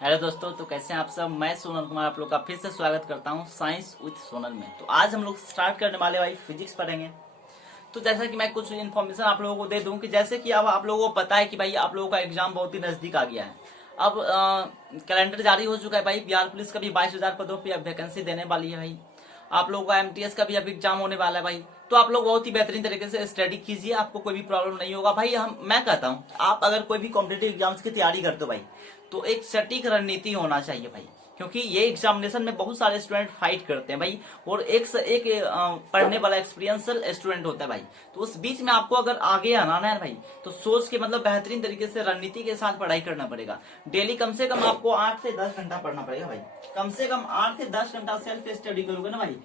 Hello दोस्तों, तो कैसे हैं आप सब। मैं सोनल कुमार आप लोग का फिर से स्वागत करता हूं साइंस विद सोनल में। तो आज हम लोग स्टार्ट करने वाले भाई फिजिक्स पढ़ेंगे। तो जैसा कि मैं कुछ इन्फॉर्मेशन आप लोगों को दे दूं कि जैसे कि अब आप लोगों को पता है कि भाई आप लोगों का एग्जाम बहुत ही नजदीक आ गया है। अब कैलेंडर जारी हो चुका है भाई। बिहार पुलिस का भी 22,000 पदों पर वैकेंसी देने वाली है भाई। आप लोगों का एमटीएस का भी अब एग्जाम होने वाला है भाई। तो आप लोग बहुत ही बेहतरीन तरीके से स्टडी कीजिए, आपको कोई भी प्रॉब्लम नहीं होगा भाई। मैं कहता हूँ आप अगर कोई भी कॉम्पिटेटिव एग्जाम्स की तैयारी करते हो भाई, तो एक सटीक रणनीति होना चाहिए भाई, क्योंकि ये एग्जामिनेशन में बहुत सारे स्टूडेंट फाइट करते हैं भाई, और एक से एक पढ़ने वाला एक्सपीरियंशियल स्टूडेंट होता है भाई। तो उस बीच में आपको अगर आगे आना है भाई, तो सोच के मतलब बेहतरीन तरीके से रणनीति के साथ पढ़ाई करना पड़ेगा। डेली कम से कम आपको 8 से 10 घंटा पढ़ना पड़ेगा भाई। कम से कम 8 से 10 घंटा सेल्फ स्टडी करोगे ना भाई,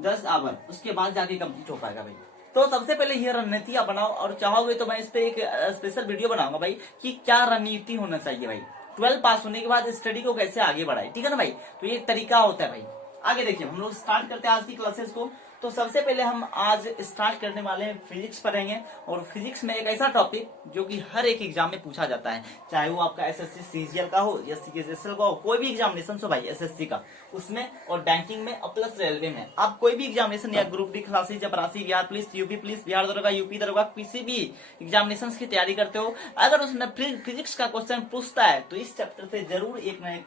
10 आवर, उसके बाद जाके कंप्लीट हो पाएगा भाई। तो सबसे पहले ये रणनीतियां बनाओ, और चाहोगे तो मैं इस पे एक स्पेशल वीडियो बनाऊंगा भाई कि क्या रणनीति होना चाहिए भाई 12 पास होने के बाद स्टडी को कैसे आगे बढ़ाए, ठीक है ना भाई। तो ये एक तरीका होता है भाई। आगे देखिए, हम लोग स्टार्ट करते हैं आज की क्लासेस को। तो सबसे पहले हम आज स्टार्ट करने वाले हैं फिजिक्स पढ़ेंगे, और फिजिक्स में एक ऐसा टॉपिक जो कि हर एक एग्जाम में पूछा जाता है, चाहे वो आपका एसएससी सीजीएल का हो या सीजीएल का हो, कोई भी एग्जामिनेशन हो भाई एसएससी का, उसमें और बैंकिंग में और प्लस रेलवे में। आप कोई भी एग्जामिनेशन या ग्रुप डी खलासी, चपरासी, Bihar police, UP police, Bihar दरोगा, यूपी दरोगा, किसी भी एग्जामिनेशन की तैयारी करते हो, अगर उसमें फिजिक्स का क्वेश्चन पूछता है तो इस चैप्टर से जरूर एक ना एक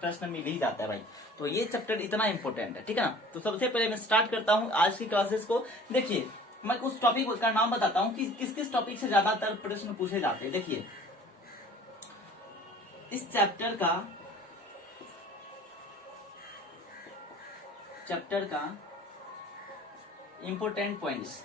प्रश्न मिल ही जाता है भाई। तो ये चैप्टर इतना इंपॉर्टेंट है, ठीक है ना। तो सबसे पहले मैं स्टार्ट करता हूँ आज की क्लासेस को। देखिए, मैं कुछ टॉपिक का नाम बताता हूँ कि किस किस टॉपिक से ज्यादातर प्रश्न पूछे जाते हैं। देखिए, इस चैप्टर का इंपॉर्टेंट पॉइंट्स,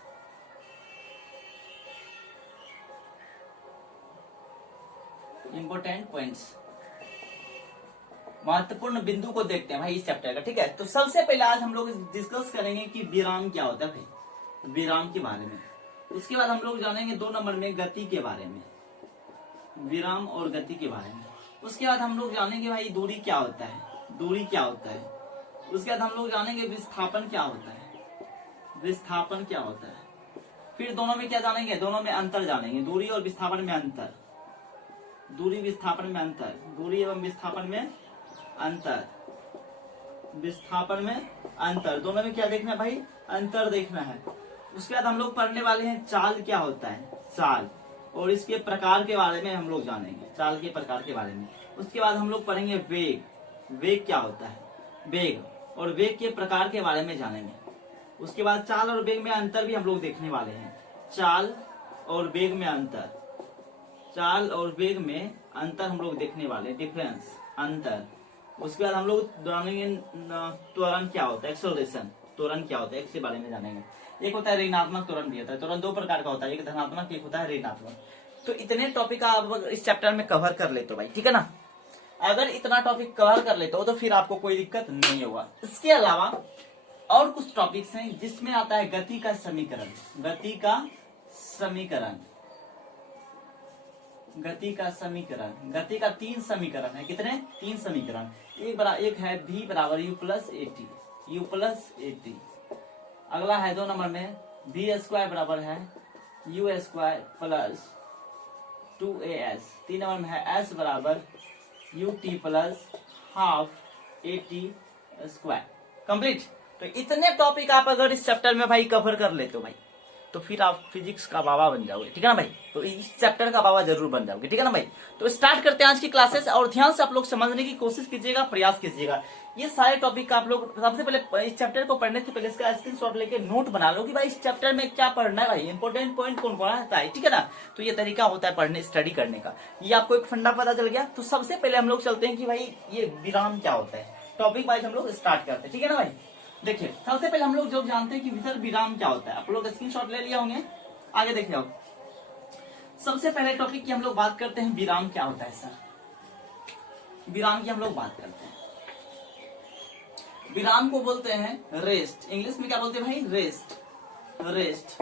महत्वपूर्ण बिंदु को देखते हैं भाई इस चैप्टर का, ठीक है। तो सबसे पहले आज हम लोग डिस्कस करेंगे कि विराम क्या होता है भाई, विराम के बारे में। उसके बाद हम लोग जानेंगे 2 नंबर में गति के बारे में, विराम और गति के बारे में। उसके बाद हम लोग जानेंगे भाई दूरी क्या होता है, दूरी क्या होता है। उसके बाद हम लोग जानेंगे विस्थापन क्या होता है, विस्थापन क्या होता है। फिर दोनों में क्या जानेंगे, दोनों में अंतर जानेंगे, दूरी और विस्थापन में अंतर, दूरी विस्थापन में अंतर, दूरी एवं विस्थापन में अंतर, विस्थापन में अंतर, दोनों में क्या देखना है भाई, अंतर देखना है। उसके बाद हम लोग पढ़ने वाले हैं चाल क्या होता है, चाल, और इसके प्रकार के बारे में हम लोग जानेंगे, चाल के प्रकार के बारे में। उसके बाद हम लोग पढ़ेंगे वेग, वेग क्या होता है, वेग, और वेग के प्रकार के बारे में जानेंगे। उसके बाद चाल और वेग में अंतर भी हम लोग देखने वाले हैं, चाल और वेग में अंतर, चाल और वेग में अंतर हम लोग देखने वाले, डिफरेंस, अंतर। उसके बाद हम लोग जानेंगे त्वरण क्या होता है, एक्सेलरेशन, त्वरण क्या होता है, इसके बारे में जानेंगे। एक होता है ऋणात्मक त्वरण भी होता है, त्वरण 2 प्रकार का होता है, एक धनात्मक, एक होता है ऋणात्मक। तो इतने टॉपिक आप इस चैप्टर में कवर कर लेते हो भाई, ठीक है ना। अगर इतना टॉपिक कवर कर लेते हो तो फिर आपको कोई दिक्कत नहीं होगा। इसके अलावा और कुछ टॉपिक्स हैं जिसमें आता है गति का समीकरण, गति का समीकरण, गति का समीकरण। गति का 3 समीकरण है, कितने, 3 समीकरण। एक है v बराबर u plus eighty, u plus eighty. अगला है 2 नंबर में v स्क्वायर बराबर है u square plus 2as। 3 number में है s बराबर ut plus half eighty square. Complete. तो इतने टॉपिक आप अगर इस चैप्टर में भाई कवर कर लेते हो भाई, तो फिर आप फिजिक्स का बाबा बन जाओगे, ठीक है ना भाई। तो इस चैप्टर का बाबा जरूर बन जाओगे, ठीक है ना भाई। तो स्टार्ट करते हैं आज की क्लासेस, और ध्यान से आप लोग समझने की कोशिश कीजिएगा, प्रयास कीजिएगा। ये सारे टॉपिक का आप लोग सबसे पहले इस चैप्टर को पढ़ने से पहले इसका स्क्रीनशॉट लेके नोट बना लो कि भाई इस चैप्टर में क्या पढ़ना है भाई, इंपॉर्टेंट पॉइंट कौन कौन आता है, ठीक है ना। तो ये तरीका होता है पढ़ने, स्टडी करने का। ये आपको एक फंडा पता चल गया। तो सबसे पहले हम लोग चलते हैं कि भाई ये विराम क्या होता है, टॉपिक वाइज हम लोग स्टार्ट करते हैं, ठीक है ना भाई। देखिए, सबसे पहले हम लोग जो जानते हैं कि सर विराम क्या होता है, आप लोग स्क्रीनशॉट ले लिया होंगे। आगे देखिए, सबसे पहले टॉपिक की हम लोग बात करते हैं, विराम क्या होता है सर। विराम की हम लोग बात करते हैं, विराम को बोलते हैं रेस्ट, इंग्लिश में क्या बोलते हैं भाई, रेस्ट, रेस्ट।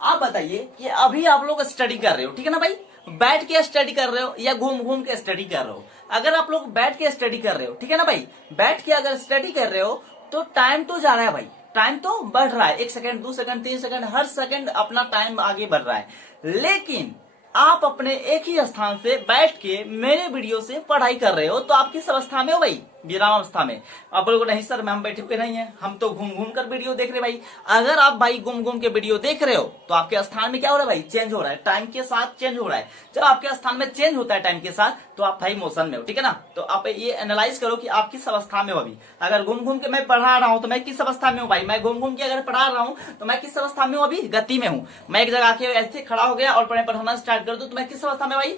आप बताइए कि अभी आप लोग स्टडी कर रहे हो, ठीक है ना भाई, बैठ के स्टडी कर रहे हो या घूम घूम के स्टडी कर रहे हो। अगर आप लोग बैठ के स्टडी कर रहे हो, ठीक है ना भाई, बैठ के अगर स्टडी कर रहे हो तो टाइम तो जा रहा है भाई, टाइम तो बढ़ रहा है, 1 सेकंड, 2 सेकंड, 3 सेकंड, हर सेकंड अपना टाइम आगे बढ़ रहा है। लेकिन आप अपने एक ही स्थान से बैठ के मेरे वीडियो से पढ़ाई कर रहे हो, तो आप किस अवस्था में हो भाई? विराम अवस्था में। आप लोगों नहीं सर हम बैठे हुए नहीं है, हम तो घूम घूम कर वीडियो देख रहे भाई। अगर आप भाई घूम घूम के वीडियो देख रहे हो तो आपके स्थान में क्या हो रहा है भाई? चेंज हो रहा है, टाइम के साथ चेंज हो रहा है। जब आपके स्थान में चेंज होता है टाइम के साथ, तो आप भाई मोशन में हो, ठीक है ना। तो आप ये एनालाइज करो कि आप किस अवस्था में हो अभी। अगर घूम घूम के मैं पढ़ा रहा हूं तो मैं किस अवस्था में हूं भाई? मैं घूम घूम के अगर पढ़ा रहा हूं तो मैं किस अवस्था में हूं? अभी गति में हूं। मैं एक जगह आके ऐसे खड़ा हो गया और पढ़ाना स्टार्ट कर दूं तो मैं किस अवस्था में भाई?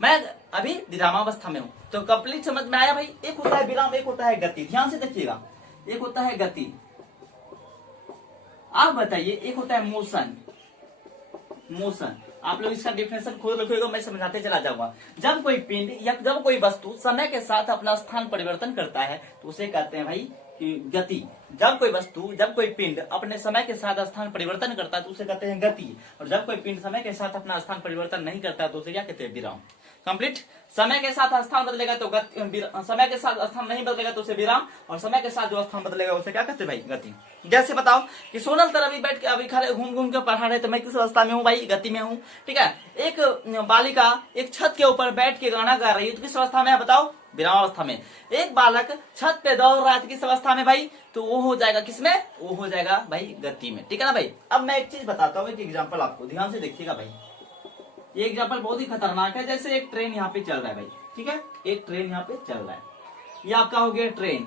मैं अभी विरामावस्था में हूं। तो कंप्लीट समझ में आया भाई? एक होता है विराम, एक होता है गति। ध्यान से देखिएगा, एक होता है गति, आप बताइए, एक होता है मोशन। मोशन आप लोग इसका डिफिनेशन खुद रखिएगा, मैं समझाते चला जाऊंगा। जब कोई पिंड या जब कोई वस्तु समय के साथ अपना स्थान परिवर्तन करता है तो उसे कहते हैं भाई कि गति। जब कोई वस्तु, जब कोई पिंड अपने समय के साथ स्थान परिवर्तन करता है तो उसे कहते हैं गति। और जब कोई पिंड समय के साथ अपना स्थान परिवर्तन नहीं करता तो उसे क्या कहते हैं? विराम। कंप्लीट। समय के साथ स्थान बदलेगा तो समय के साथ स्थान नहीं बदलेगा तो उसे विराम, और समय के साथ जो स्थान बदलेगा उसे क्या कहते हैं भाई? गति। जैसे बताओ कि सोनल तर अभी बैठ के अभी खड़े घूम घूम के पढ़ा रहे, तो मैं किस अवस्था में हूँ भाई? गति में हूँ, ठीक है। एक बालिका एक छत के ऊपर बैठ के गाना गा रही है तो किस अवस्था में है बताओ? विरामावस्था में। एक बालक छत पे दौड़ रहा है तो किस अवस्था में भाई? तो वो हो जाएगा किसमें? वो हो जाएगा भाई गति में, ठीक है ना भाई। अब मैं एक चीज बताता हूँ, एक एग्जाम्पल आपको ध्यान से देखिएगा भाई। ये एग्जाम्पल बहुत ही खतरनाक है। जैसे एक ट्रेन यहाँ पे चल रहा है भाई, ठीक है, एक ट्रेन यहाँ पे चल रहा है। ये आपका हो गया ट्रेन,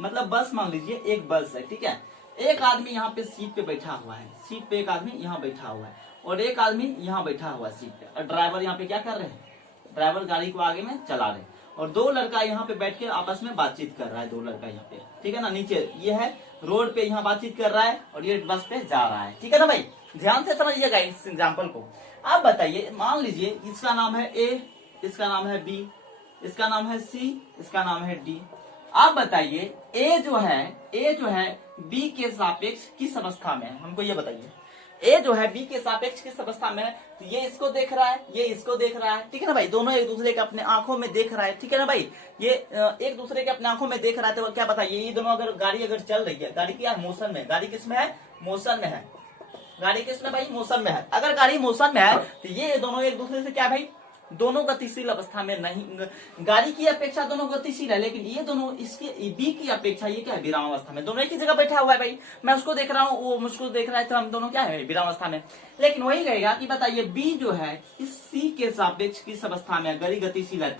मतलब बस मान लीजिए एक बस है, ठीक है। एक आदमी यहाँ पे सीट पे बैठा हुआ है, सीट पे एक आदमी यहाँ बैठा हुआ है और एक आदमी यहाँ बैठा हुआ है सीट पे, और ड्राइवर यहाँ पे क्या कर रहे हैं? ड्राइवर गाड़ी को आगे में चला रहे हैं, और दो लड़का यहाँ पे बैठ के आपस में बातचीत कर रहा है। दो लड़का यहाँ पे, ठीक है ना। नीचे ये है रोड पे, यहाँ बातचीत कर रहा है और ये बस पे जा रहा है, ठीक है ना भाई। ध्यान से समझिएगा इस एग्जाम्पल को। आप बताइए, मान लीजिए इसका नाम है ए, इसका नाम है बी, इसका नाम है सी, इसका नाम है डी। आप बताइए ए जो है बी के सापेक्ष किस अवस्था में है? हमको ये बताइए। ए जो है बी के सापेक्ष किस अवस्था में है? तो ये इसको देख रहा है, ये इसको देख रहा है, ठीक है ना भाई। दोनों एक दूसरे के अपने आंखों में देख रहा है, ठीक है ना भाई। ये एक दूसरे के अपने आंखों में देख रहा है। तो क्या बताइए, ये दोनों अगर गाड़ी अगर चल रही है, गाड़ी क्या मोशन में, गाड़ी किस में है? मोशन में है। गाड़ी किसमें भाई? मोशन में है। अगर गाड़ी मोशन में है तो ये दोनों एक दूसरे से क्या भाई? दोनों गतिशील अवस्था में नहीं। गाड़ी की अपेक्षा दोनों गतिशील है, लेकिन ये दोनों इसके बी की अपेक्षा ये क्या है? विराम अवस्था में। दोनों एक ही जगह बैठा हुआ है भाई, मैं उसको देख रहा हूँ, वो मुझको देख रहा है, तो हम दोनों क्या है? विराम अवस्था में। लेकिन वही रहेगा कि बताइए बी जो है इस सी के सापेक्ष किस अवस्था में है? गाड़ी गतिशील है,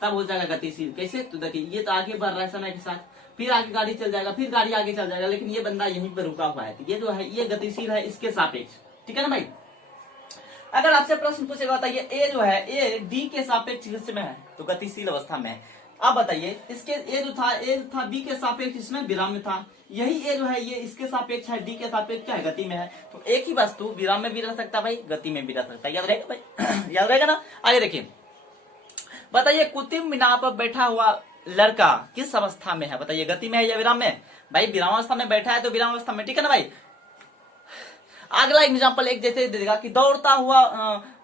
तब हो जाएगा गतिशील। कैसे? तो देखिए ये तो आगे बढ़ रहा है समय के साथ, फिर आगे गाड़ी चल जाएगा, फिर गाड़ी आगे चल जाएगा, लेकिन ये बंदा यहीं पर रुका हुआ है। तो ये जो है ये गतिशील है इसके सापेक्ष, ठीक है ना भाई। अगर आपसे प्रश्न पूछेगा, बताइए ए जो है ए डी के सापेक्ष किसमें है? तो गतिशील अवस्था में है। अब बताइए इसके ए जो था बी के सापेक्ष इसमें विराम में था। यही ए जो है ये इसके सापेक्ष है, डी के सापेक्ष क्या है? गति में है। तो एक ही वस्तु विराम में भी रह सकता है भाई, गति में भी रह सकता है। याद रहेगा भाई? याद रहेगा ना। आगे देखिए, बताइए कुतुब मीनार पर बैठा हुआ लड़का किस अवस्था में है? बताइए गति में है या विराम में? भाई विराम अवस्था में बैठा है तो विराम अवस्था में, ठीक है ना भाई। अगला एग्जांपल एक जैसे दे देगा कि दौड़ता हुआ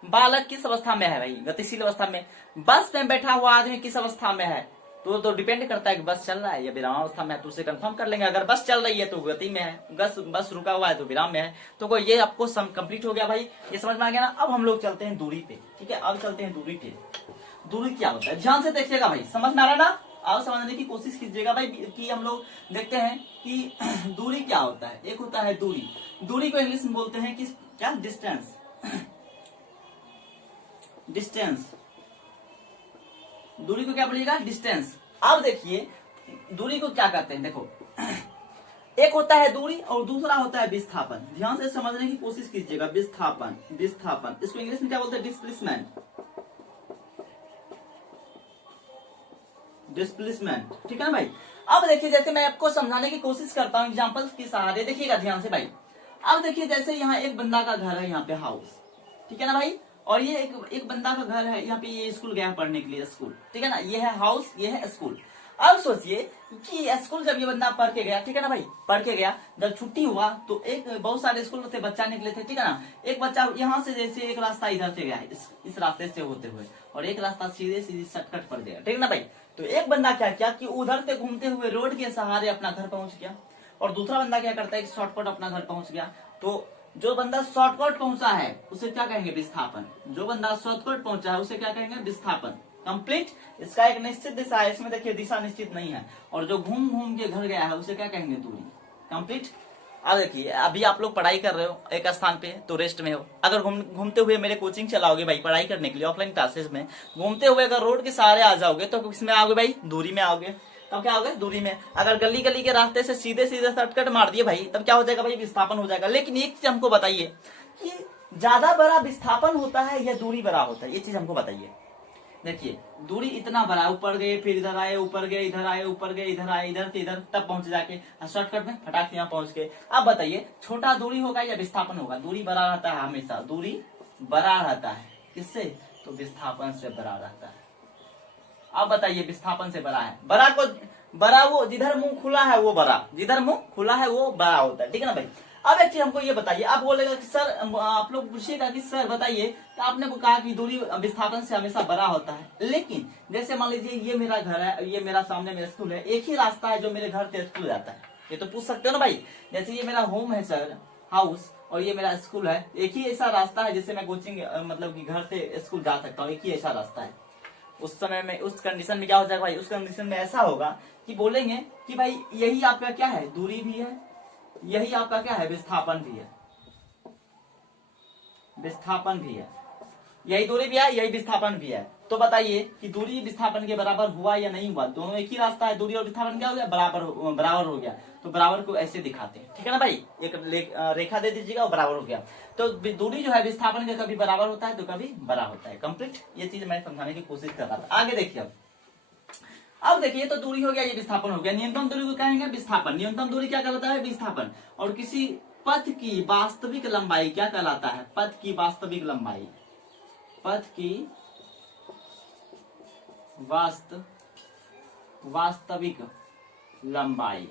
बालक किस अवस्था में है भाई? गतिशील अवस्था में। बस में बैठा हुआ आदमी किस अवस्था में है? तो डिपेंड करता है कि बस चल रहा है या विराम अवस्था में है, तो उसे कंफर्म कर लेंगे। अगर बस चल रही है तो गति में है, बस रुका हुआ है तो विराम में है। तो कोई ये आपको कंप्लीट हो गया भाई, ये समझ में आ गया ना। अब हम लोग चलते हैं दूरी पे, ठीक है। अब चलते हैं दूरी पे। दूरी क्या होता है ध्यान से देखिएगा भाई, समझ में आ रहा है ना। आप समझने की कोशिश कीजिएगा भाई कि हम लोग देखते हैं कि दूरी क्या होता है। एक होता है दूरी, दूरी को इंग्लिश में बोलते हैं कि क्या? डिस्टेंस। डिस्टेंस, दूरी को क्या बोलिएगा? डिस्टेंस। अब देखिए दूरी को क्या कहते हैं, देखो एक होता है दूरी और दूसरा होता है विस्थापन। ध्यान से समझने की कोशिश कीजिएगा। विस्थापन, विस्थापन इसको इंग्लिश में क्या बोलते हैं? डिस्प्लेसमेंट। डिस्प्लेसमेंट, ठीक है ना भाई। अब देखिए जैसे मैं आपको समझाने की कोशिश करता हूँ एग्जांपल्स के सहारे, देखिएगा ध्यान से भाई। अब देखिए जैसे यहाँ एक बंदा का घर है, यहाँ पे हाउस, ठीक है ना भाई। और ये एक बंदा का घर है, यहाँ पे ये स्कूल गया पढ़ने के लिए, स्कूल, ठीक है ना। ये है हाउस, ये है स्कूल। अब सोचिए कि स्कूल जब ये बंदा पढ़ के गया, ठीक है ना भाई, पढ़ के गया, जब छुट्टी हुआ तो एक बहुत सारे स्कूल में बच्चा निकले थे, ठीक है ना। एक बच्चा यहाँ से जैसे एक रास्ता इधर से गया है, इस रास्ते से होते हुए, और एक रास्ता सीधे सीधे शॉर्टकट पड़ गया, ठीक है ना भाई। तो एक बंदा क्या किया कि उधर से घूमते हुए रोड के सहारे अपना घर पहुंच गया, और दूसरा बंदा क्या करता है, शॉर्टकट अपना घर पहुंच गया। तो जो बंदा शॉर्टकट पहुंचा है उसे क्या कहेंगे? विस्थापन। जो बंदा शॉर्टकट पहुंचा है उसे क्या कहेंगे? विस्थापन। कंप्लीट। इसका एक निश्चित दिशा है, इसमें देखिए दिशा निश्चित नहीं है। और जो घूम घूम के घर गया है उसे क्या कहेंगे? दूरी। कंप्लीट। अब देखिए, अभी आप लोग पढ़ाई कर रहे हो एक स्थान पे तो रेस्ट में हो, अगर घूमते हुए मेरे कोचिंग चलाओगे भाई पढ़ाई करने के लिए ऑफलाइन क्लासेस में, घूमते हुए अगर रोड के सहारे आ जाओगे तो किसमें आओगे भाई? दूरी में आओगे। तब क्या होगा? दूरी में। अगर गली गली के रास्ते से सीधे सीधे शॉर्टकट मार दिए भाई, तब क्या हो जाएगा भाई? विस्थापन हो जाएगा। लेकिन एक चीज हमको बताइए कि ज्यादा बड़ा विस्थापन होता है या दूरी बड़ा होता है? ये चीज हमको बताइए। देखिए, दूरी इतना बड़ा, ऊपर गए फिर इधर आए, ऊपर गए इधर आए, ऊपर गए इधर आए, इधर से इधर, तब पहुंचे जाके शॉर्टकट में फटाक से यहाँ पहुंच गए। अब बताइए, छोटा दूरी होगा या विस्थापन होगा? दूरी बड़ा रहता है हमेशा, दूरी बड़ा रहता है। किससे? तो विस्थापन से बड़ा रहता है। अब बताइए, विस्थापन से बड़ा है। बड़ा वो जिधर मुंह खुला है वो बड़ा, जिधर मुंह खुला है वो बड़ा होता है, ठीक है ना भाई। अब एक चीज हमको ये बताइए, आप बोलेगा कि सर, आप लोग पूछिएगा कि सर बताइए, तो आपने को कहा कि दूरी विस्थापन से हमेशा बड़ा होता है, लेकिन जैसे मान लीजिए ये मेरा घर है, ये मेरा सामने मेरा स्कूल है, एक ही रास्ता है जो मेरे घर से स्कूल जाता है, ये तो पूछ सकते हो ना भाई। जैसे ये मेरा होम है सर, हाउस, और ये मेरा स्कूल है, एक ही ऐसा रास्ता है जिससे मैं कोचिंग मतलब कि घर से स्कूल जा सकता हूँ, एक ही ऐसा रास्ता है। उस समय में, उस कंडीशन में क्या हो जाएगा भाई? उस कंडीशन में ऐसा होगा कि बोलेंगे कि भाई यही आपका क्या है? दूरी भी है, यही आपका क्या है? विस्थापन भी है। विस्थापन भी है, यही दूरी भी है, यही विस्थापन भी है। तो बताइए कि दूरी विस्थापन के बराबर हुआ या नहीं हुआ? दोनों एक ही रास्ता है, दूरी और विस्थापन क्या हो गया? बराबर हो गया। तो बराबर को ऐसे दिखाते हैं, ठीक है ना भाई। एक रेखा दे दीजिएगा और बराबर हो गया। तो दूरी जो है विस्थापन के कभी बराबर होता है तो कभी बड़ा होता है। कंप्लीट। ये चीज मैं समझाने की कोशिश कर रहा था। आगे देखिए, अब देखिए, तो दूरी हो गया, ये विस्थापन हो गया। न्यूनतम दूरी को कहेंगे विस्थापन। न्यूनतम दूरी क्या कहलाता है? विस्थापन। और किसी पथ की वास्तविक लंबाई क्या कहलाता है? पथ की वास्तविक लंबाई। पथ की वास्तविक लंबाई।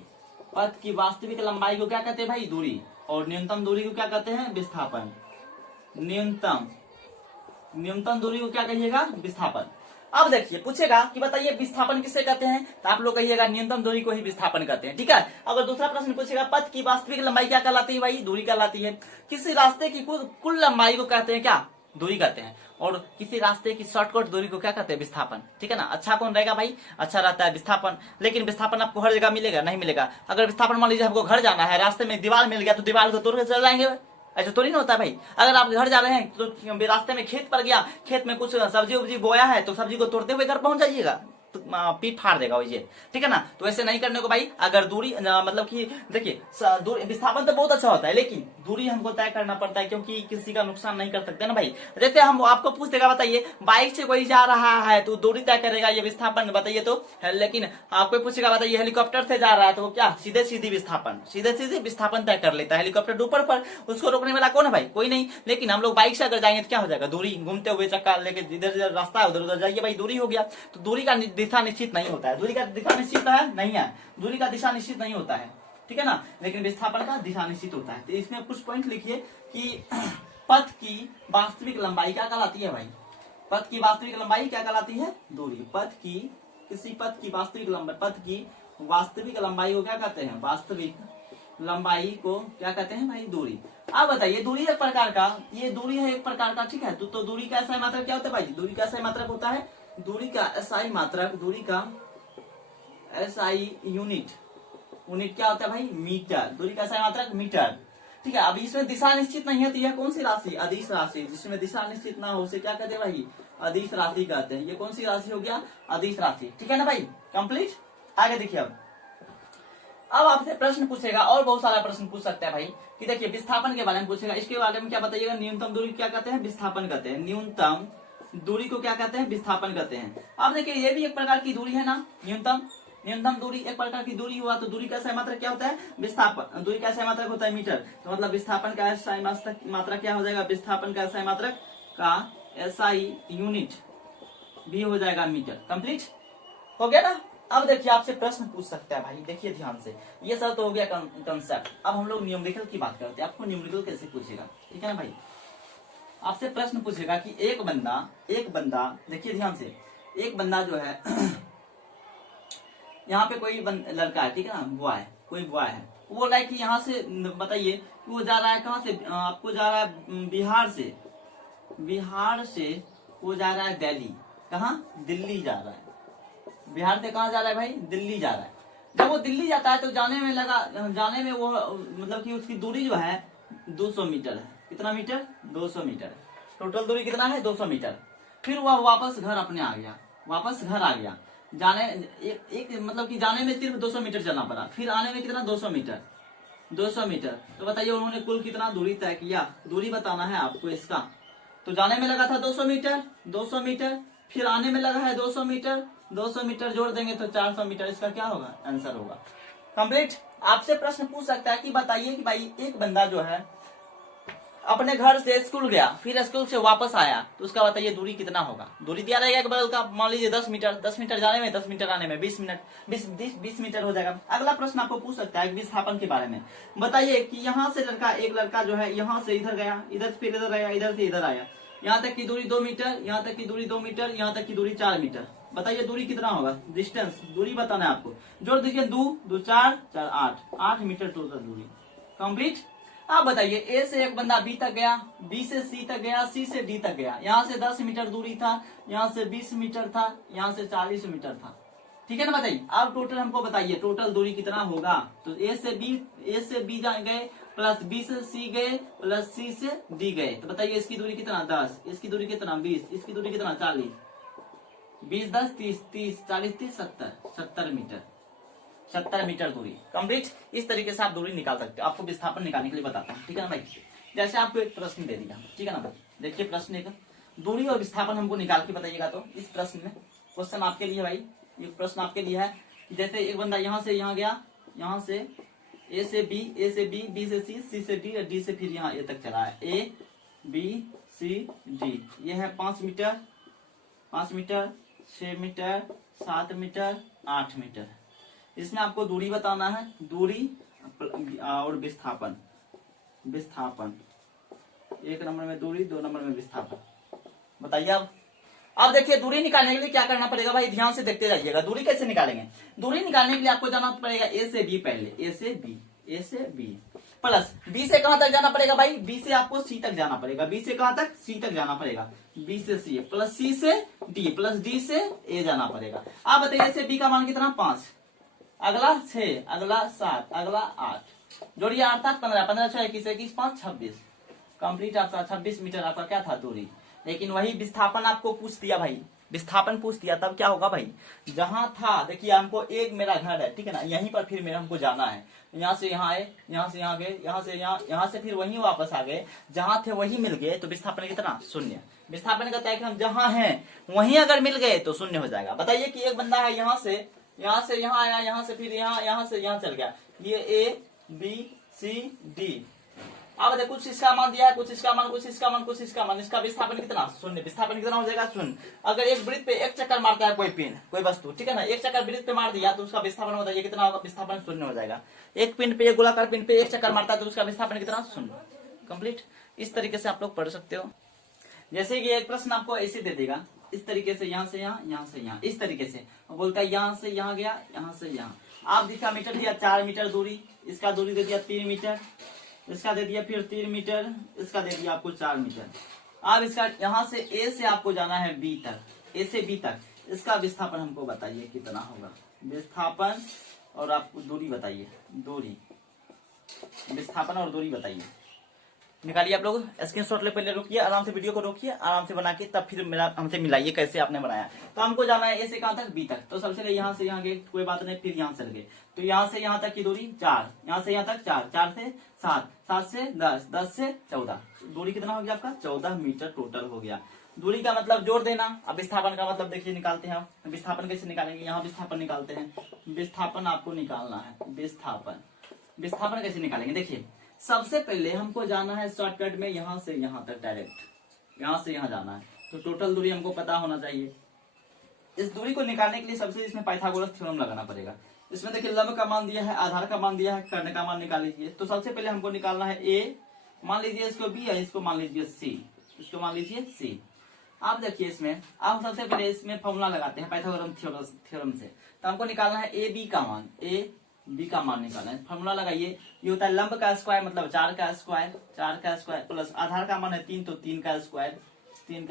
पथ की वास्तविक लंबाई को क्या कहते हैं भाई? दूरी। और न्यूनतम दूरी को क्या कहते हैं? विस्थापन। न्यूनतम दूरी को क्या कहिएगा? विस्थापन। अब देखिए, पूछेगा कि बताइए विस्थापन किसे कहते हैं, तो आप लोग कहिएगा न्यूनतम दूरी को ही विस्थापन कहते हैं, ठीक है। अगर दूसरा प्रश्न पूछेगा पथ की वास्तविक लंबाई क्या कहलाती है भाई? दूरी कहलाती है। किसी रास्ते की कुल लंबाई को कहते हैं क्या? दूरी कहते हैं। और किसी रास्ते की शॉर्टकट दूरी को क्या कहते हैं? विस्थापन, ठीक है ना। अच्छा कौन रहेगा भाई? अच्छा रहता है विस्थापन। लेकिन विस्थापन आपको हर जगह मिलेगा? नहीं मिलेगा। अगर विस्थापन मान लीजिए हमको घर जाना है, रास्ते में दीवार मिल गया तो दीवार को तोड़ के चल जाएंगे, ऐसा तो नहीं होता भाई। अगर आप घर जा रहे हैं तो रास्ते में खेत पर गया, खेत में कुछ सब्जी उब्जी बोया है तो सब्जी को तोड़ते हुए घर पहुंच जाइएगा, तो पीठ फाड़ देगा ये, ठीक है ना। तो ऐसे नहीं करने को भाई। अगर दूरी मतलब कि देखिए, विस्थापन तो बहुत अच्छा होता है, लेकिन दूरी हमको तय करना पड़ता है, क्योंकि किसी का नुकसान नहीं कर सकते ना भाई। जैसे हम आपको पूछ देगा, बताइए बाइक से कोई जा रहा है तो दूरी तय करेगा, ये विस्थापन बताइए तो। लेकिन आपको पूछेगा बताइए हेलीकॉप्टर से जा रहा है तो क्या? सीधे सीधे विस्थापन तय कर लेता है। हेलीकॉप्टर ऊपर पर, उसको रोकने वाला कौन है भाई? कोई नहीं। लेकिन हम लोग बाइक से अगर जाएंगे तो क्या हो जाएगा? दूरी। घूमते हुए चक्का लेके जिधर जिधर रास्ता है उधर उधर जाइए भाई, दूरी हो गया। तो दूरी का दिशा निश्चित नहीं होता है। दूरी का दिशा निश्चित है नहीं है, दूरी का दिशा निश्चित नहीं होता है, ठीक है ना। लेकिन विस्थापन का दिशा निश्चित होता है। तो इसमें कुछ पॉइंट लिखिए कि पथ की वास्तविक लंबाई क्या कहलाती है भाई? पथ की वास्तविक लंबाई क्या कहलाती है? दूरी। किसी पथ की वास्तविक लंबाई, पथ की वास्तविक लंबाई को क्या कहते हैं? वास्तविक लंबाई को क्या कहते हैं भाई? दूरी। अब बताइए, दूरी एक प्रकार का, ये दूरी है एक प्रकार का, ठीक है। तो दूरी का SI मात्रक क्या होता है भाई? दूरी का SI मात्रक होता है, दूरी का SI मात्रक, दूरी का SI यूनिट क्या होता है भाई? मीटर। दूरी का SI मात्रक मीटर, ठीक है। अब इसमें दिशा निश्चित नहीं है तो यह कौन सी राशि? अदिश राशि। जिसमें दिशा निश्चित ना हो उसे क्या कहते हैं भाई? अदिश राशि कहते हैं। ये कौन सी राशि हो गया? अदिश राशि, ठीक है ना भाई। कंप्लीट। आगे देखिए, अब आपसे प्रश्न पूछेगा, और बहुत सारा प्रश्न पूछ सकता है भाई, कि देखिए विस्थापन के बारे में पूछेगा। इसके बारे में क्या बताइएगा? न्यूनतम दूरी क्या कहते हैं? विस्थापन कहते हैं। न्यूनतम दूरी को क्या कहते हैं? विस्थापन कहते हैं। अब देखिए, ये भी एक प्रकार की दूरी है ना, न्यूनतम दूरी एक प्रकार की दूरी हुआ। तो दूरी का SI मात्रक क्या होता है? विस्थापन। दूरी का SI मात्रक होता है मीटर। तो मतलब विस्थापन का SI मात्रक क्या हो जाएगा? विस्थापन का SI मात्रक का SI यूनिट भी हो जाएगा मीटर। कंप्लीट हो गया ना। अब देखिए, आपसे प्रश्न पूछ सकता है भाई, देखिए ध्यान से। ये सब तो हो गया कंसेप्ट। अब हम लोग न्यूमेरिकल की बात करते हैं। आपको न्यूमेरिकल कैसे पूछेगा, ठीक है ना भाई। आपसे प्रश्न पूछेगा कि एक बंदा देखिए ध्यान से, एक बंदा जो है यहाँ पे कोई लड़का है, ठीक है ना, बॉय, कोई बॉय है, वो लाइक कि यहाँ से बताइए वो जा रहा है कहाँ से, आपको जा रहा है बिहार से वो जा रहा है दिल्ली, कहाँ, दिल्ली जा रहा है। बिहार से कहाँ जा रहा है भाई, दिल्ली जा रहा है। जब वो दिल्ली जाता है तो जाने में वो मतलब कि उसकी दूरी जो है 200 मीटर है। कितना मीटर, 200 मीटर। टोटल दूरी कितना है, 200 मीटर। फिर वह वापस घर अपने आ गया, जाने एक मतलब कि जाने में सिर्फ 200 मीटर चलना पड़ा, फिर आने में कितना, 200 मीटर। तो बताइए उन्होंने कुल कितना दूरी तय किया, दूरी बताना है आपको इसका। तो जाने में लगा था 200 मीटर, फिर आने में लगा है 200 मीटर जोड़ देंगे तो 400 मीटर, इसका क्या होगा, आंसर होगा। कंप्लीट। आपसे प्रश्न पूछ सकता है कि बताइए कि भाई एक बंदा जो है अपने घर से स्कूल गया, फिर स्कूल से वापस आया, तो उसका बताइए दूरी कितना होगा। दूरी दिया रहेगा बगल का, मान लीजिए 10 मीटर जाने में, 10 मीटर आने में 20 मीटर हो जाएगा। अगला प्रश्न आपको पूछ सकता है विस्थापन के बारे में। बताइए कि यहाँ से एक लड़का जो है यहाँ से इधर गया, इधर फिर इधर आया, इधर से इधर आया, यहाँ तक की दूरी 2 मीटर, यहाँ तक की दूरी 2 मीटर, यहाँ तक की दूरी 4 मीटर। बताइए दूरी कितना होगा, डिस्टेंस, दूरी बताना है आपको। जोड़ दीजिए 2 4 8 मीटर टोटल दूरी। कंप्लीट। आप बताइए ए से एक बंदा बी तक गया, बी से सी तक गया, सी से डी तक गया। यहाँ से 10 मीटर दूरी था, यहाँ से 20 मीटर था, यहाँ से 40 मीटर था। ठीक है ना। बताइए अब टोटल हमको बताइए टोटल दूरी कितना होगा। तो ए से बी गए, प्लस बी से सी गए, प्लस सी से डी गए। तो बताइए इसकी दूरी कितना, 10, इसकी दूरी कितना, 20, इसकी दूरी कितना, 40, 20 10 30 40 30 70 मीटर, 70 मीटर दूरी। कंप्लीट। इस तरीके से आप दूरी निकाल सकते हो। आपको विस्थापन निकालने के लिए बताता हूँ, ठीक है ना भाई। जैसे आपको एक प्रश्न दे दिया, ठीक है ना भाई। देखिए प्रश्न एक, दूरी और विस्थापन हमको निकाल के बताइएगा। तो इस प्रश्न में क्वेश्चन आपके लिए भाई, ये प्रश्न आपके लिए है। जैसे एक बंदा यहाँ से यहाँ गया, यहाँ से ए से बी, बी से सी, सी से डी, डी से फिर यहाँ ए तक चला है। ए बी सी डी, ये है 5 मीटर, 6 मीटर, 7 मीटर, 8 मीटर। इसमें आपको दूरी बताना है, दूरी और विस्थापन। एक नंबर में दूरी, 2 नंबर में विस्थापन। बताइए अब देखिए दूरी निकालने के लिए क्या करना पड़ेगा भाई, ध्यान से देखते जाइएगा। दूरी कैसे निकालेंगे, दूरी निकालने के लिए आपको जाना पड़ेगा ए से बी, पहले ए से बी प्लस बी से कहां तक जाना पड़ेगा भाई, बी से आपको सी तक जाना पड़ेगा, बी से कहां तक, सी तक जाना पड़ेगा, बी से सी प्लस सी से डी प्लस डी से ए जाना पड़ेगा। आप बताइए ए से बी का मान कितना, 5, अगला 6, अगला 7, अगला 8, जोड़िए 8 7 15, 15 6 21 21 5 26। कंप्लीट आपका 26 मीटर आपका क्या था, दूरी। लेकिन वही विस्थापन आपको पूछ दिया भाई, विस्थापन पूछ दिया, तब क्या होगा भाई, जहां था देखिए हमको एक मेरा घर है, ठीक है ना, यहीं पर फिर मेरा हमको जाना है। यहाँ से यहाँ आए, यहाँ से यहाँ गए, यहाँ से यहाँ से फिर वहीं वापस आ गए, जहां थे वहीं मिल गए, तो विस्थापन कितना, 0। विस्थापन कहता है कि हम जहां हैं वहीं अगर मिल गए तो 0 हो जाएगा। बताइए कि एक बंदा है यहाँ से यहाँ आया, यहाँ से फिर यहाँ से यहाँ चल गया, ये ए बी सी डी। अब देखो कुछ इसका मान दिया है, कुछ इसका मान, इसका विस्थापन कितना, 0। विस्थापन कितना हो जाएगा, 0। अगर एक वृत्त पे एक चक्कर मारता है कोई पिंड, कोई वस्तु, ठीक है ना, एक चक्कर वृत्त पे मार दिया तो उसका विस्थापन बताइए कितना होगा, विस्थापन 0 हो जाएगा। एक पिंड पे, एक गोलाकार पिंड पे एक चक्कर मारता है तो उसका विस्थापन कितना, 0। कंप्लीट। इस तरीके से आप लोग पढ़ सकते हो। जैसे कि एक प्रश्न आपको ऐसे दे देगा, इस तरीके से, यहाँ से यहाँ, इस तरीके से बोलता है यहाँ से यहाँ गया, यहाँ से यहाँ। आप दिखा मीटर दिया 4 मीटर दूरी, इसका दूरी दे दिया 3 मीटर, इसका दे दिया फिर 3 मीटर, इसका दे दिया आपको 4 मीटर। अब इसका यहाँ से ए से आपको जाना है बी तक, ए से बी तक, इसका विस्थापन हमको बताइए कितना होगा। विस्थापन और आपको दूरी बताइए, दूरी, विस्थापन और दूरी बताइए। निकालिए आप लोग, स्क्रीनशॉट ले, पहले रोकिए, आराम से वीडियो को रोकिए, आराम से बना के तब फिर मेरा हमसे मिलाइए कैसे आपने बनाया। तो हमको जाना है ए से कहां तक, बी तक। तो सबसे पहले यहाँ से यहाँ गए, कोई बात नहीं, फिर यहाँ चल गए, तो यहाँ से यहाँ तक की दूरी 4, यहाँ से यहाँ तक 4, 4 से 7, 7 से 10, 10 से 14, दूरी कितना हो गया आपका, 14 मीटर टोटल हो गया। दूरी का मतलब जोड़ देना। अब विस्थापन का मतलब देखिए निकालते हैं हम। विस्थापन कैसे निकालेंगे, यहाँ विस्थापन निकालते हैं, विस्थापन आपको निकालना है। विस्थापन कैसे निकालेंगे, देखिए सबसे पहले हमको जाना है शॉर्टकट में यहाँ से यहाँ तक, डायरेक्ट यहाँ से यहाँ जाना है, तो टोटल दूरी हमको पता होना चाहिए। इस दूरी को निकालने के लिए सबसे इसमें पाइथागोरस थ्योरम लगाना पड़ेगा। इसमें देखिए लंब का मान दिया है, आधार का मान दिया है, कर्ण का मान निकाल लीजिए। तो सबसे पहले हमको निकालना है ए, मान लीजिए इसको बी है, इसको मान लीजिए सी, इसको मान लीजिए सी। आप देखिए इसमें आप सबसे पहले इसमें फॉर्मूला लगाते हैं पाइथागोरस थ्योरम से। तो हमको निकालना है ए बी का मान, ए बी का मान निकालना है। फॉर्मूला लगाइए, ये होता है लंब का स्क्वायर मतलब 4 का स्क्वायर प्लस आधार का मान है 3 तो 3 का स्क्वायर 4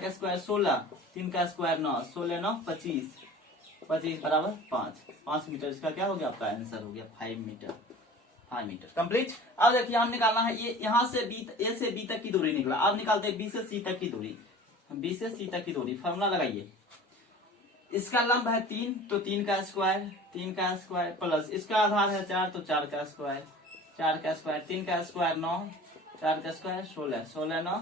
का स्क्वायर 16, 3 का स्क्वायर 9, 16 9 25 बराबर 5 मीटर। इसका क्या हो गया आपका आंसर हो गया 5 मीटर कंप्लीट। अब देखिए हम निकालना है ये यहाँ से बी, ए से बी तक की दूरी निकला। अब निकालते हैं बी से सी तक की दूरी। फॉर्मूला लगाइए, इसका लंब है 3 तो 3 का स्क्वायर प्लस इसका आधार है 4 तो 4 का स्क्वायर 3 का स्क्वायर 9, 4 का स्क्वायर 16, 16 9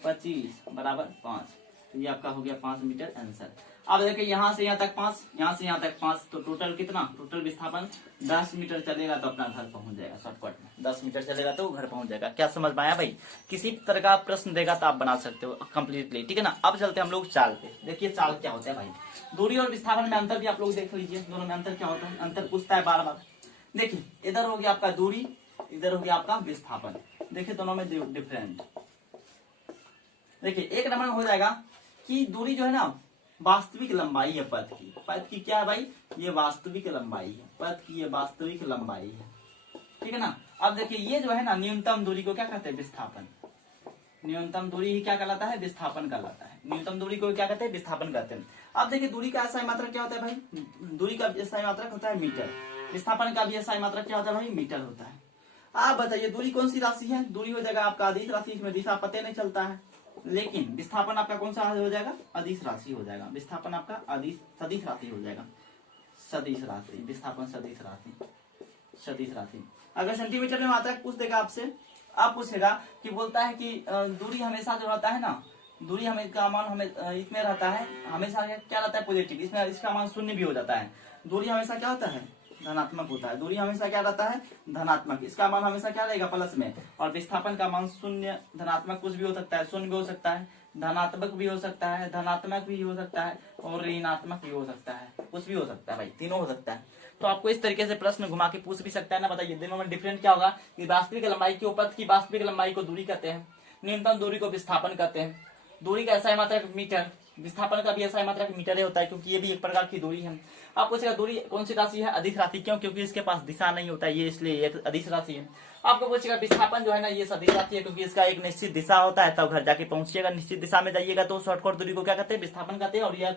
25 बराबर 5। तो ये आपका हो गया 5 मीटर आंसर। अब देखिए यहाँ से यहाँ तक 5, यहाँ से यहाँ तक 5, तो टोटल कितना, टोटल विस्थापन 10 मीटर चलेगा तो अपना घर पहुंच जाएगा। शॉर्टकट में 10 मीटर चलेगा तो घर पहुंच जाएगा। क्या समझ में आया भाई? किसी तरह का प्रश्न देगा तो आप बना सकते हो कंप्लीटली, ठीक है ना। अब चलते हैं हम लोग चाल पे। देखिए चाल क्या होता है भाई, दूरी और विस्थापन में अंतर भी आप लोग देख लीजिए, दोनों में अंतर क्या होता है, अंतर पूछता है बार बार। देखिए इधर हो गया आपका दूरी, इधर हो गया आपका विस्थापन। देखिए दोनों में डिफरेंट। देखिए एक नंबर हो जाएगा कि दूरी जो है ना वास्तविक लंबाई है पथ की क्या है भाई, ये वास्तविक लंबाई है, पथ की ये वास्तविक लंबाई है, ठीक है ना। अब देखिए ये जो है ना न्यूनतम दूरी को क्या कहते हैं, विस्थापन। न्यूनतम दूरी ही क्या कहलाता है, विस्थापन कहलाता है। न्यूनतम दूरी को क्या कहते हैं, विस्थापन कहते हैं। अब देखिए दूरी का एसआई मात्रक क्या होता है भाई, दूरी का एसआई मात्रक होता है मीटर। विस्थापन का भी एसआई मात्रक क्या होता है भाई, मीटर होता है। आप बताइए दूरी कौन सी राशि है, दूरी हो जाएगा आपका अदिश राशि, इसमें दिशा पता नहीं चलता है। लेकिन विस्थापन आपका कौन सा हो जाएगा, अदिश राशि हो जाएगा। विस्थापन आपका सदिश राशि हो जाएगा, सदिश राशि, विस्थापन सदिश राशि। अगर सेंटीमीटर में मात्रक पूछ देगा आपसे, आप पूछेगा कि बोलता है कि दूरी हमेशा जो रहता है ना, दूरी हमें का मान हमें इसमें रहता है हमेशा क्या रहता है, पॉजिटिव। इसमें इसका मान शून्य भी हो जाता है। दूरी हमेशा क्या होता है, धनात्मक होता है। दूरी हमेशा क्या रहता है, धनात्मक। इसका मान हमेशा क्या रहेगा, प्लस में। और विस्थापन का मान शून्य, धनात्मक कुछ भी हो सकता है, शून्य भी हो सकता है, धनात्मक भी हो सकता है, धनात्मक भी हो सकता है और ऋणात्मक भी हो सकता है, कुछ भी हो सकता है भाई, तीनों हो सकता है। तो आपको इस तरीके से प्रश्न घुमा के पूछ भी सकता है ना। बताइए दोनों में डिफरेंट क्या होगा कि वास्तविक लंबाई के ऊपर की वास्तविक लंबाई को दूरी कहते हैं, न्यूनतम दूरी को विस्थापन कहते हैं। दूरी का एसआई मात्रक मीटर, विस्थापन का भी एसआई मात्रक मीटर ही होता है, क्योंकि ये भी एक प्रकार की दूरी है। आप पूछेगा दूरी कौन सी राशि है, अदिश राशि। क्यों, क्योंकि इसके पास दिशा नहीं होता है, ये इसलिए एक अदिश राशि है। आपको पूछेगा विस्थापन जो है ना, ये सदिश राशि है, क्योंकि इसका एक निश्चित दिशा होता है, तब घर जाके पहुंचिएगा। निश्चित दिशा में जाइएगा तो शॉर्टकट दूरी को क्या कहते हैं, विस्थापन कहते हैं, और यह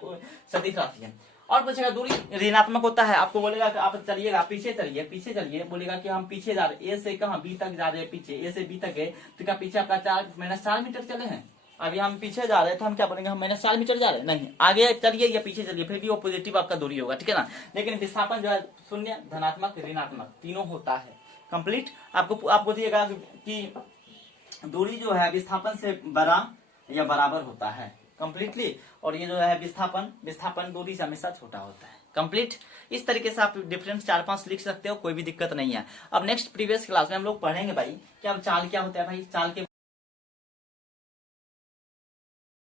सदिश राशि है। और पूछेगा दूरी ऋणात्मक होता है, आपको बोलेगा कि आप चलिएगा पीछे चलिए, बोलेगा कि हम पीछे जा रहे, ए से कहाँ बी तक जा रहे हैं, पीछे ए से बी तक है, तो क्या पीछे आपका 4 मीटर चले हैं। अभी हम पीछे जा रहे हैं तो हम क्या बोलेंगे, हम -4 मीटर जा रहे हैं, नहीं आगे चलिए या पीछे चलिए, फिर भी वो पॉजिटिव आपका दूरी होगा, ठीक है ना। लेकिन विस्थापन जो है शून्य, धनात्मक, ऋणात्मक तीनों होता है। कंप्लीट। आप बोलिएगा कि दूरी जो है विस्थापन से बड़ा या बराबर होता है कंप्लीटली, और ये जो है विस्थापन दूरी से हमेशा छोटा होता है। कंप्लीट। इस तरीके से आप डिफरेंस 4-5 लिख सकते हो, कोई भी दिक्कत नहीं है। अब नेक्स्ट प्रीवियस क्लास में हम लोग पढ़ेंगे भाई कि अब चाल क्या होता है भाई, चाल के